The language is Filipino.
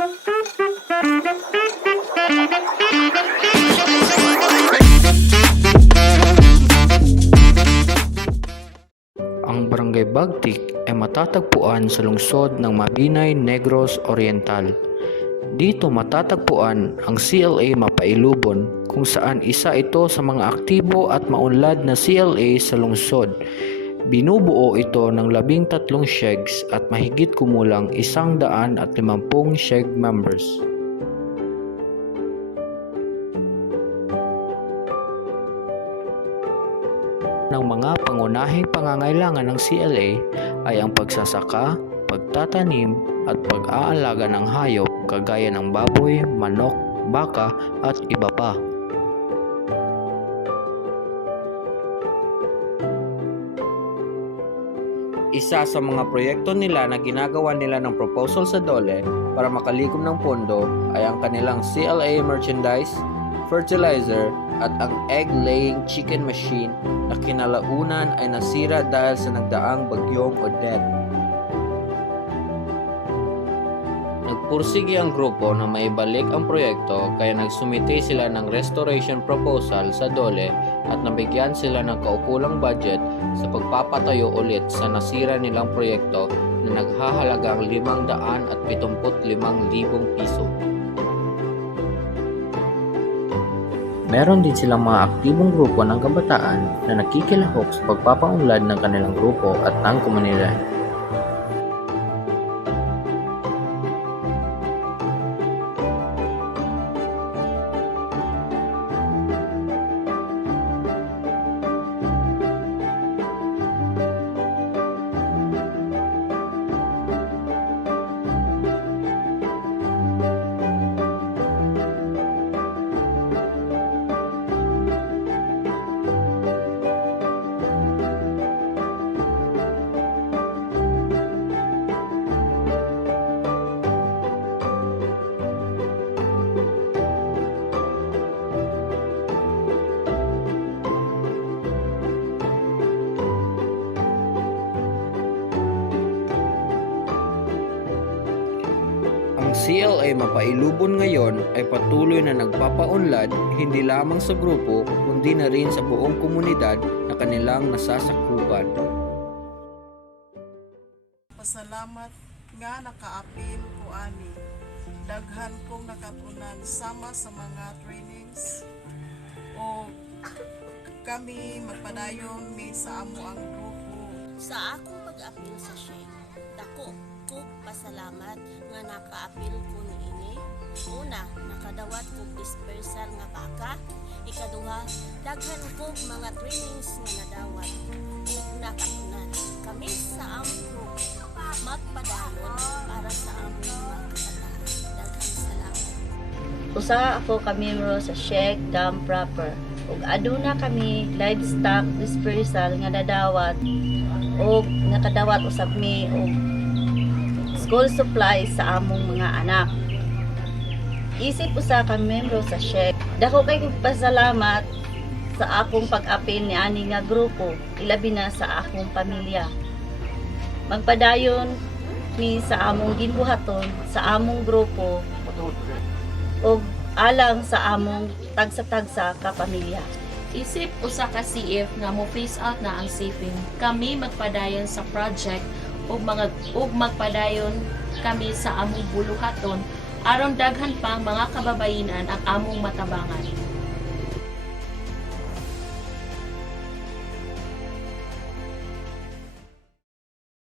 Ang Barangay Bagtik ay matatagpuan sa lungsod ng Mabinay, Negros Oriental. Dito matatagpuan ang CLA Mapailubon kung saan isa ito sa mga aktibo at maunlad na CLA sa lungsod. Binubuo ito ng 13 SHEGs at mahigit kumulang 150 SHEG members. Ng mga pangunahing pangangailangan ng CLA ay ang pagsasaka, pagtatanim at pag-aalaga ng hayop kagaya ng baboy, manok, baka at iba pa. Isa sa mga proyekto nila na ginagawa nila ng proposal sa DOLE para makalikom ng pondo ay ang kanilang CLA merchandise, fertilizer at ang egg-laying chicken machine na kinalaunan ay nasira dahil sa nagdaang bagyong Odette. Nagpursige ang grupo na maibalik ang proyekto kaya nagsumite sila ng restoration proposal sa DOLE at nabigyan sila ng kaukulang budget sa pagpapatayo ulit sa nasira nilang proyekto na naghahalagang 575,000 piso. Meron din silang mga aktibong grupo ng kabataan na nakikilahok sa pagpapaunlad ng kanilang grupo at ng komunidad. Ang CLA Mapailubon ngayon ay patuloy na nagpapaunlad hindi lamang sa grupo kundi na rin sa buong komunidad na kanilang nasasakupan. Pasalamat nga nakaapil ko ani. Daghan kong nakatunan sama sa mga trainings o kami magpadayon mi sa amo ang grupo. Sa akong pag-apil sa SHEG, dako kog pasalamat nga nakaapil ko niini. Una, nakadawat kog dispersal nga baka. Ikaduha, daghan kog mga trainings nga nadawat. Ug nakatunan kami sa among group magpadayon para sa among mga kabataan. Daghang salamat. Usa ako ka miyembro sa SHEG Dam Proper. Ug aduna kami livestock dispersal nga nadawat ug nakadawat usab mi og school supplies sa among mga anak. Isip usa ka miyembro sa SHEG. Dako kay pasalamat sa akong pag-apil ni ani nga grupo, ilabi na sa akong pamilya. Magpadayon mi sa among ginbuhaton sa among grupo ug alang sa among tagsa-tagsa ka pamilya. Isip usa ka CF nga mo face out na ang safing. Kami magpadayon sa project ug magpadayon kami sa among buluhaton aron daghan pang mga kababayenan ang among matabangan.